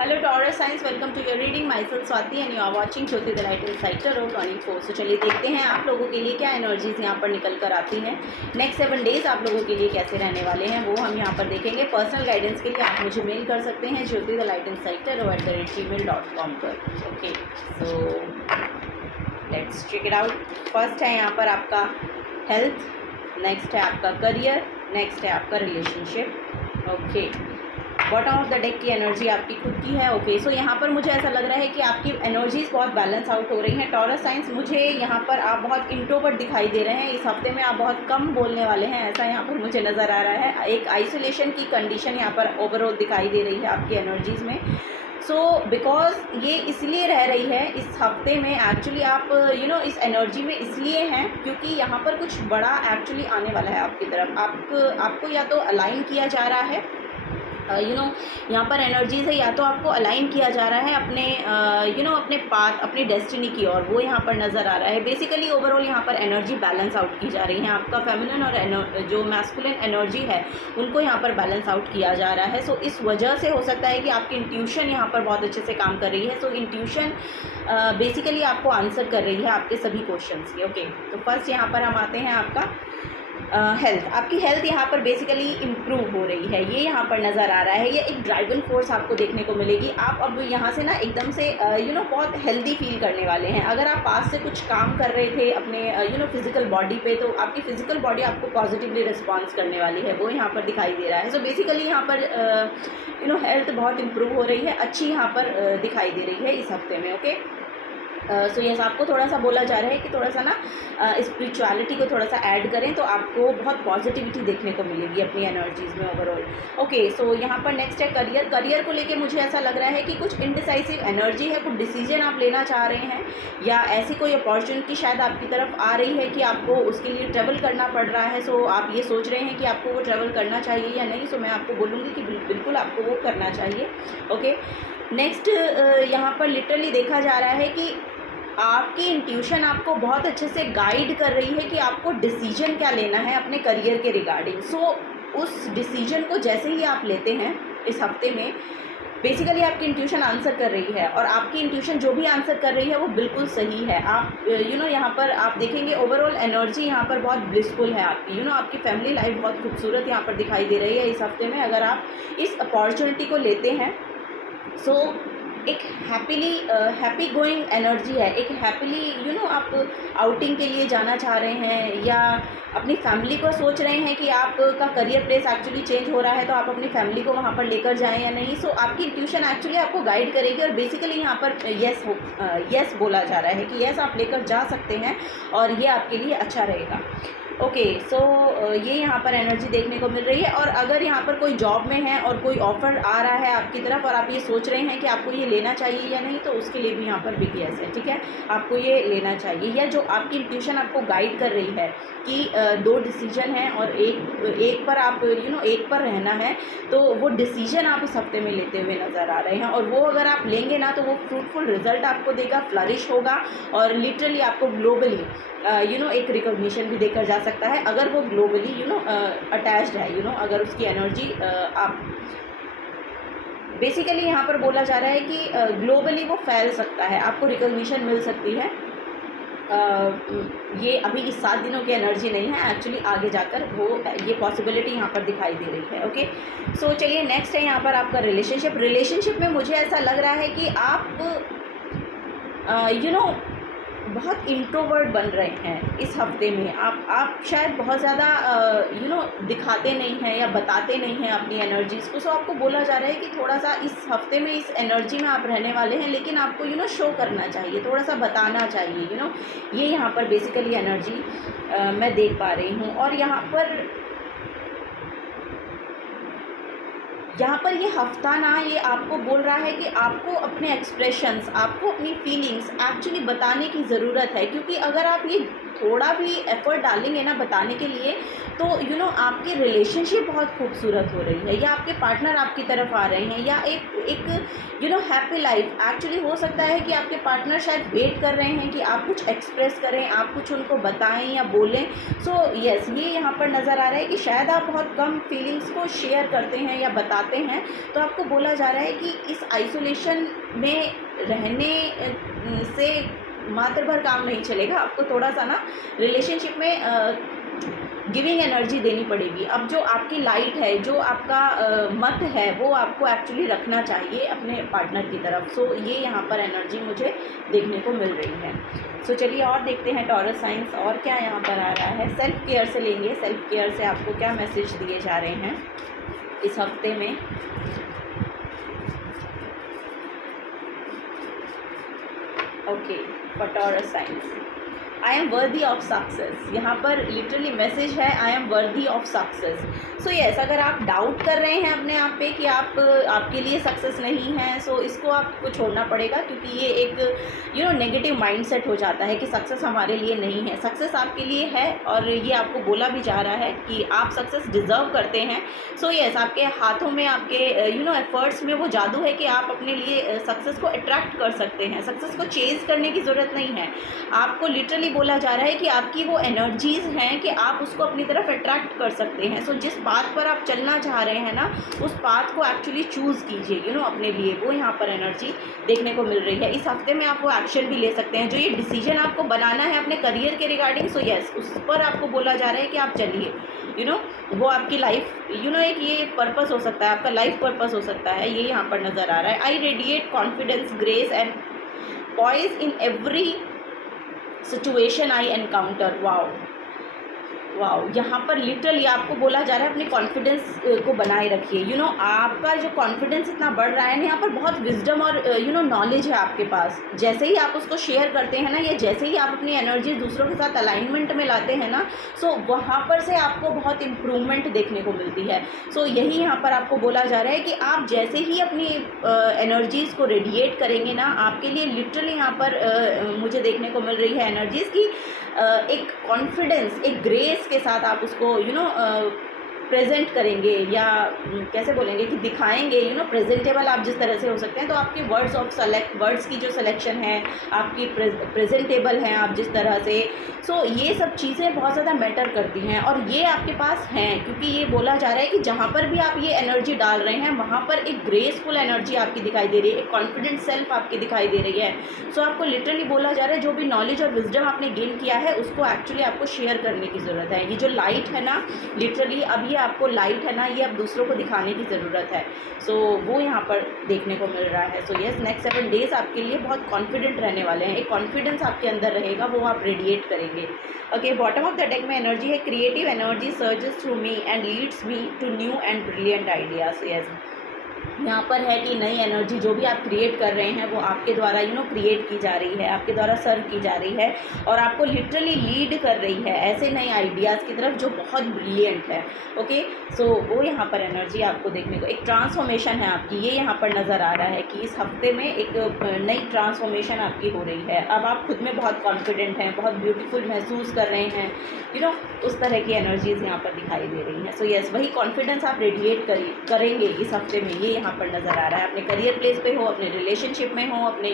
Hello Taurus science, welcome to your reading. Myself Swati and you are watching Jyoti the light inside tarot 24। तो चलिए देखते हैं आप लोगों के लिए क्या एनर्जीज यहाँ पर निकल कर आती हैं। नेक्स्ट 7 डेज आप लोगों के लिए कैसे रहने वाले हैं वो हम यहाँ पर देखेंगे। पर्सनल गाइडेंस के लिए आप मुझे मेल कर सकते हैं Jyoti the light inside tarot @gmail.com पर। Okay, so let's check it out. First है यहाँ पर आपका हेल्थ, नेक्स्ट है आपका करियर, नेक्स्ट है आपका relationship. Okay, bottom of the deck की एनर्जी आपकी खुद की है। ओके, सो यहाँ पर मुझे ऐसा लग रहा है कि आपकी एनर्जीज बहुत बैलेंस आउट हो रही हैं। टॉरस साइंस, मुझे यहाँ पर आप बहुत इंट्रोवर्ट दिखाई दे रहे हैं। इस हफ्ते में आप बहुत कम बोलने वाले हैं, ऐसा यहाँ पर मुझे नज़र आ रहा है। एक आइसोलेशन की कंडीशन यहाँ पर ओवरऑल दिखाई दे रही है आपकी एनर्जीज़ में। बिकॉज ये इसलिए रह रही है इस हफ्ते में, एक्चुअली आप इस एनर्जी में इसलिए हैं क्योंकि यहाँ पर कुछ बड़ा एक्चुअली आने वाला है आपकी तरफ। आपको या तो अलाइन किया जा रहा है, यहाँ पर एनर्जीज है, या तो आपको अलाइन किया जा रहा है अपने अपने पाथ, अपनी डेस्टिनी की ओर, वो यहाँ पर नज़र आ रहा है। बेसिकली ओवरऑल यहाँ पर एनर्जी बैलेंस आउट की जा रही है। आपका फेमिनिन और जो मैस्कुलिन एनर्जी है उनको यहाँ पर बैलेंस आउट किया जा रहा है। सो इस वजह से हो सकता है कि आपकी इंट्यूशन यहाँ पर बहुत अच्छे से काम कर रही है। सो इंट्यूशन बेसिकली आपको आंसर कर रही है आपके सभी क्वेश्चंस की। ओके, तो फर्स्ट यहाँ पर हम आते हैं आपका हेल्थ। आपकी हेल्थ यहाँ पर बेसिकली इम्प्रूव हो रही है, ये यहाँ पर नज़र आ रहा है। ये एक ड्राइविंग फोर्स आपको देखने को मिलेगी। आप अब यहाँ से ना एकदम से बहुत हेल्दी फील करने वाले हैं। अगर आप पास से कुछ काम कर रहे थे अपने फिजिकल बॉडी पे, तो आपकी फिजिकल बॉडी आपको पॉजिटिवली रिस्पॉन्स करने वाली है, वो यहाँ पर दिखाई दे रहा है। सो बेसिकली यहाँ पर हेल्थ बहुत इम्प्रूव हो रही है, अच्छी यहाँ पर दिखाई दे रही है इस हफ्ते में। ओके, सो यस, आपको थोड़ा सा बोला जा रहा है कि थोड़ा सा ना स्पिरिचुअलिटी को थोड़ा सा ऐड करें तो आपको बहुत पॉजिटिविटी देखने को मिलेगी अपनी एनर्जीज़ में ओवरऑल। ओके, सो यहाँ पर नेक्स्ट है करियर। करियर को लेके मुझे ऐसा लग रहा है कि कुछ इनडिसाइसिव एनर्जी है, कुछ डिसीजन आप लेना चाह रहे हैं, या ऐसी कोई अपॉर्चुनिटी शायद आपकी तरफ आ रही है कि आपको उसके लिए ट्रैवल करना पड़ रहा है। सो आप ये सोच रहे हैं कि आपको वो ट्रैवल करना चाहिए या नहीं। सो मैं आपको बोलूँगी कि बिल्कुल आपको वो करना चाहिए। ओके, नेक्स्ट यहाँ पर लिटरली देखा जा रहा है कि आपकी इंट्यूशन आपको बहुत अच्छे से गाइड कर रही है कि आपको डिसीजन क्या लेना है अपने करियर के रिगार्डिंग। उस डिसीजन को जैसे ही आप लेते हैं इस हफ्ते में, बेसिकली आपकी इंट्यूशन आंसर कर रही है, और आपकी इंट्यूशन जो भी आंसर कर रही है वो बिल्कुल सही है। आप यहाँ पर आप देखेंगे ओवरऑल एनर्जी यहाँ पर बहुत ब्लिसफुल है आपकी। आपकी फैमिली लाइफ बहुत खूबसूरत यहाँ पर दिखाई दे रही है इस हफ्ते में, अगर आप इस अपॉर्चुनिटी को लेते हैं। एक हैप्पी गोइंग एनर्जी है, एक हैप्पीली आप आउटिंग के लिए जाना चाह रहे हैं, या अपनी फैमिली को सोच रहे हैं कि आपका करियर प्लेस एक्चुअली चेंज हो रहा है तो आप अपनी फैमिली को वहाँ पर लेकर जाएं या नहीं। सो आपकी इंट्यूशन एक्चुअली आपको गाइड करेगी, और बेसिकली यहाँ पर यस बोला जा रहा है कि यस आप लेकर जा सकते हैं और ये आपके लिए अच्छा रहेगा। ओके, सो ये यहाँ पर एनर्जी देखने को मिल रही है। और अगर यहाँ पर कोई जॉब में है और कोई ऑफ़र आ रहा है आपकी तरफ और आप ये सोच रहे हैं कि आपको ये लेना चाहिए या नहीं, तो उसके लिए भी यहाँ पर बिग यस है। ठीक है, आपको ये लेना चाहिए, या जो आपकी इंट्यूशन आपको गाइड कर रही है कि 2 डिसीजन हैं और एक पर आप एक पर रहना है, तो वो डिसीजन आप इस हफ्ते में लेते हुए नज़र आ रहे हैं। और वो अगर आप लेंगे ना तो वो फ्रूटफुल रिजल्ट आपको देगा, फ्लरिश होगा, और लिटरली आपको ग्लोबली एक रिकॉग्निशन भी देकर जा सकता है, अगर वो ग्लोबली अटैच्ड है, अगर उसकी एनर्जी आप बेसिकली यहाँ पर बोला जा रहा है कि ग्लोबली वो फैल सकता है, आपको रिकॉग्निशन मिल सकती है। ये अभी इस 7 दिनों की एनर्जी नहीं है, एक्चुअली आगे जाकर वो ये पॉसिबिलिटी यहाँ पर दिखाई दे रही है। ओके, सो चलिए नेक्स्ट है यहाँ पर आपका रिलेशनशिप में मुझे ऐसा लग रहा है कि आप बहुत इंट्रोवर्ट बन रहे हैं इस हफ्ते में। आप शायद बहुत ज़्यादा दिखाते नहीं हैं या बताते नहीं हैं अपनी एनर्जीज़ को। सो आपको बोला जा रहा है कि थोड़ा सा इस हफ्ते में इस एनर्जी में आप रहने वाले हैं, लेकिन आपको शो करना चाहिए, थोड़ा सा बताना चाहिए। ये यहाँ पर बेसिकली एनर्जी मैं देख पा रही हूँ। और यहाँ पर ये हफ्ता ना ये आपको बोल रहा है कि आपको अपने एक्सप्रेशंस, आपको अपनी फीलिंग्स एक्चुअली बताने की ज़रूरत है, क्योंकि अगर आप ये थोड़ा भी एफर्ट डालेंगे ना बताने के लिए, तो आपकी रिलेशनशिप बहुत खूबसूरत हो रही है, या आपके पार्टनर आपकी तरफ आ रहे हैं, या एक हैप्पी लाइफ एक्चुअली हो सकता है कि आपके पार्टनर शायद वेट कर रहे हैं कि आप कुछ एक्सप्रेस करें, आप कुछ उनको बताएं या बोलें। सो यस, ये यहाँ पर नज़र आ रहा है कि शायद आप बहुत कम फीलिंग्स को शेयर करते हैं या बताते हैं। तो आपको बोला जा रहा है कि इस आइसोलेशन में रहने से मात्र भर काम नहीं चलेगा, आपको थोड़ा सा ना रिलेशनशिप में गिविंग एनर्जी देनी पड़ेगी। अब जो आपकी लाइट है, जो आपका मत है, वो आपको एक्चुअली रखना चाहिए अपने पार्टनर की तरफ। सो ये यहाँ पर एनर्जी मुझे देखने को मिल रही है। सो चलिए और देखते हैं टॉरस साइंस और क्या यहाँ पर आ रहा है। सेल्फ केयर से लेंगे, सेल्फ केयर से आपको क्या मैसेज दिए जा रहे हैं इस हफ्ते में। Okay, for taurus science, I am worthy of success. यहाँ पर लिटरली मैसेज है I am worthy of success. So yes, अगर आप डाउट कर रहे हैं अपने आप पे कि आपके लिए सक्सेस नहीं है, सो इसको आपको छोड़ना पड़ेगा, क्योंकि ये एक नेगेटिव माइंडसेट हो जाता है कि सक्सेस हमारे लिए नहीं है। सक्सेस आपके लिए है, और ये आपको बोला भी जा रहा है कि आप सक्सेस डिज़र्व करते हैं। सो यस, आपके हाथों में, आपके एफर्ट्स में वो जादू है कि आप अपने लिए सक्सेस को अट्रैक्ट कर सकते हैं। सक्सेस को चेज़ करने की ज़रूरत नहीं है, आपको लिटरली बोला जा रहा है कि आपकी वो एनर्जीज़ हैं कि आप उसको अपनी तरफ अट्रैक्ट कर सकते हैं। सो जिस पाथ पर आप चलना चाह रहे हैं ना, उस पाथ को एक्चुअली चूज़ कीजिए अपने लिए। वो यहाँ पर एनर्जी देखने को मिल रही है। इस हफ्ते में आप वो एक्शन भी ले सकते हैं, जो ये डिसीजन आपको बनाना है अपने करियर के रिगार्डिंग। सो यस, उस पर आपको बोला जा रहा है कि आप चलिए, वो आपकी लाइफ एक ये पर्पस हो सकता है, आपका लाइफ पर्पस हो सकता है, ये यहाँ पर नज़र आ रहा है। I radiate confidence, grace and poise in every situation I encounter. Wow wow, यहाँ पर लिटरली आपको बोला जा रहा है अपने कॉन्फिडेंस को बनाए रखिए। आपका जो कॉन्फिडेंस इतना बढ़ रहा है ना, यहाँ पर बहुत विजडम और नॉलेज है आपके पास। जैसे ही आप उसको शेयर करते हैं ना, या जैसे ही आप अपनी एनर्जी दूसरों के साथ अलाइनमेंट में लाते हैं ना, सो वहाँ पर से आपको बहुत इम्प्रूवमेंट देखने को मिलती है। सो यही यहाँ पर आपको बोला जा रहा है कि आप जैसे ही अपनी एनर्जीज़ को रेडिएट करेंगे ना, आपके लिए लिटरली यहाँ पर मुझे देखने को मिल रही है एनर्जीज़ की एक कॉन्फिडेंस, एक ग्रेस के साथ आप उसको प्रेजेंट करेंगे, या कैसे बोलेंगे कि दिखाएंगे, प्रेजेंटेबल आप जिस तरह से हो सकते हैं। तो आपके वर्ड्स की जो सिलेक्शन है आपकी प्रेजेंटेबल हैं आप जिस तरह से। सो ये सब चीज़ें बहुत ज़्यादा मैटर करती हैं, और ये आपके पास हैं, क्योंकि ये बोला जा रहा है कि जहाँ पर भी आप ये एनर्जी डाल रहे हैं, वहाँ पर एक ग्रेसफुल एनर्जी आपकी दिखाई दे रही है, एक कॉन्फिडेंट सेल्फ आपकी दिखाई दे रही है। सो आपको लिटरली बोला जा रहा है जो भी नॉलेज और विजडम आपने गेन किया है, उसको एक्चुअली आपको शेयर करने की ज़रूरत है। ये जो लाइट है ना, लिटरली अब आपको लाइट है ना, ये अब दूसरों को दिखाने की ज़रूरत है। सो वो यहाँ पर देखने को मिल रहा है। सो यस, नेक्स्ट 7 डेज आपके लिए बहुत कॉन्फिडेंट रहने वाले हैं। एक कॉन्फिडेंस आपके अंदर रहेगा, वो आप रेडिएट करेंगे। Okay, bottom of the deck में एनर्जी है creative energy surges through me and leads me to new and brilliant ideas. Yes, यहाँ पर है कि नई एनर्जी जो भी आप क्रिएट कर रहे हैं, वो आपके द्वारा क्रिएट की जा रही है, आपके द्वारा सर्व की जा रही है, और आपको लिटरली लीड कर रही है ऐसे नए आइडियाज़ की तरफ जो बहुत ब्रिलियंट है। ओके, सो वो यहाँ पर एनर्जी आपको देखने को, एक ट्रांसफॉर्मेशन है आपकी, ये यहाँ पर नज़र आ रहा है कि इस हफ्ते में एक नई ट्रांसफॉर्मेशन आपकी हो रही है। अब आप खुद में बहुत कॉन्फिडेंट हैं, बहुत ब्यूटीफुल महसूस कर रहे हैं, उस तरह की एनर्जीज़ यहाँ पर दिखाई दे रही हैं। सो यस, वही कॉन्फिडेंस आप रेडिएट करेंगे इस हफ्ते में, ये यहाँ पर नज़र आ रहा है। अपने करियर प्लेस पे हो, अपने रिलेशनशिप में हो, अपने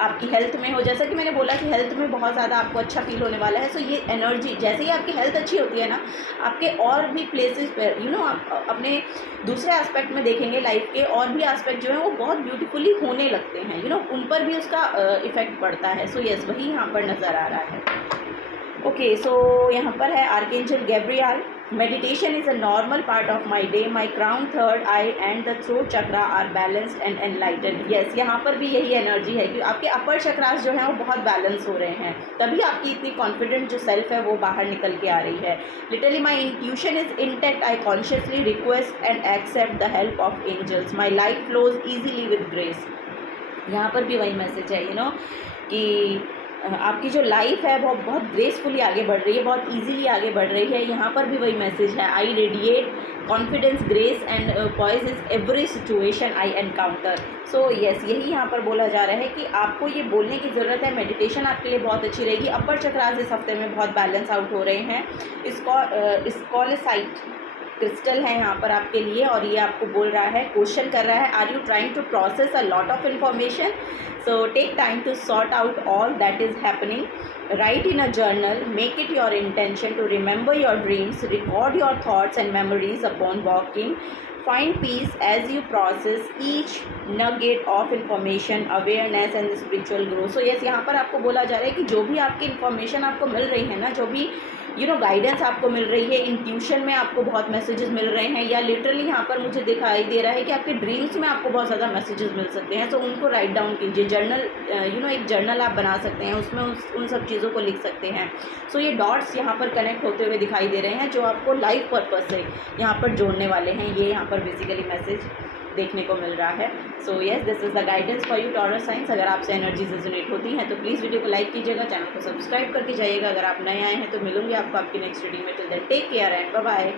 आपकी हेल्थ में हो। जैसा कि मैंने बोला कि हेल्थ में बहुत ज़्यादा आपको अच्छा फील होने वाला है। सो ये एनर्जी, जैसे ही आपकी हेल्थ अच्छी होती है ना, आपके और भी प्लेसेस पर आप अपने दूसरे एस्पेक्ट में देखेंगे लाइफ के, और भी एस्पेक्ट जो है वो बहुत ब्यूटीफुली होने लगते हैं, उन पर भी उसका इफ़ेक्ट पड़ता है। सो यस, वही यहाँ पर नज़र आ रहा है। ओके, सो यहाँ पर है archangel Gabriel. Meditation is a normal part of my day, my crown, third eye and the throat chakra are balanced and enlightened. Yes, यहाँ पर भी यही एनर्जी है कि आपके अपर चक्रास जो हैं वो बहुत बैलेंस हो रहे हैं, तभी आपकी इतनी कॉन्फिडेंट जो सेल्फ है वो बाहर निकल के आ रही है। Literally my intuition is intact, I consciously request and accept the help of angels, my life flows easily with grace. यहाँ पर भी वही मैसेज है कि आपकी जो लाइफ है वो बहुत ग्रेसफुली आगे बढ़ रही है, बहुत इजीली आगे बढ़ रही है। यहाँ पर भी वही मैसेज है, I radiate confidence, grace and poise is every situation I encounter. So yes, यही यहाँ पर बोला जा रहा है कि आपको ये बोलने की ज़रूरत है। मेडिटेशन आपके लिए बहुत अच्छी रहेगी। अपर चक्रास इस हफ्ते में बहुत बैलेंस आउट हो रहे हैं। स्कॉलेसाइट क्रिस्टल है यहाँ पर आपके लिए, और ये आपको बोल रहा है, क्वेश्चन कर रहा है, are you trying to process a lot of information, so take time to sort out all that is happening, write in a journal, make it your intention to remember your dreams, record your thoughts and memories upon walking, find peace as you process each nugget of information, awareness and spiritual growth. So yes, यहाँ पर आपको बोला जा रहा है कि जो भी आपकी इन्फॉर्मेशन आपको मिल रही है ना, जो भी गाइडेंस आपको मिल रही है, इंट्यूशन में आपको बहुत मैसेजेस मिल रहे हैं, या लिटरली यहाँ पर मुझे दिखाई दे रहा है कि आपके ड्रीम्स में आपको बहुत ज़्यादा मैसेजेस मिल सकते हैं। तो उनको राइट डाउन कीजिए, जर्नल एक जर्नल आप बना सकते हैं, उसमें उन सब चीज़ों को लिख सकते हैं। सो ये डॉट्स यहाँ पर कनेक्ट होते हुए दिखाई दे रहे हैं, जो आपको लाइफ पर्पस से यहाँ पर जोड़ने वाले हैं। ये यहाँ पर बेसिकली मैसेज देखने को मिल रहा है। So yes, this is the guidance for you taurus science. अगर आपसे एनर्जीज रेजोनेट होती हैं तो प्लीज़ वीडियो को लाइक कीजिएगा, चैनल को सब्सक्राइब करके जाइएगा। अगर आप नए आए हैं तो मिलूंगे आपको आपकी नेक्स्ट रीडिंग में। Till then take care and bye bye.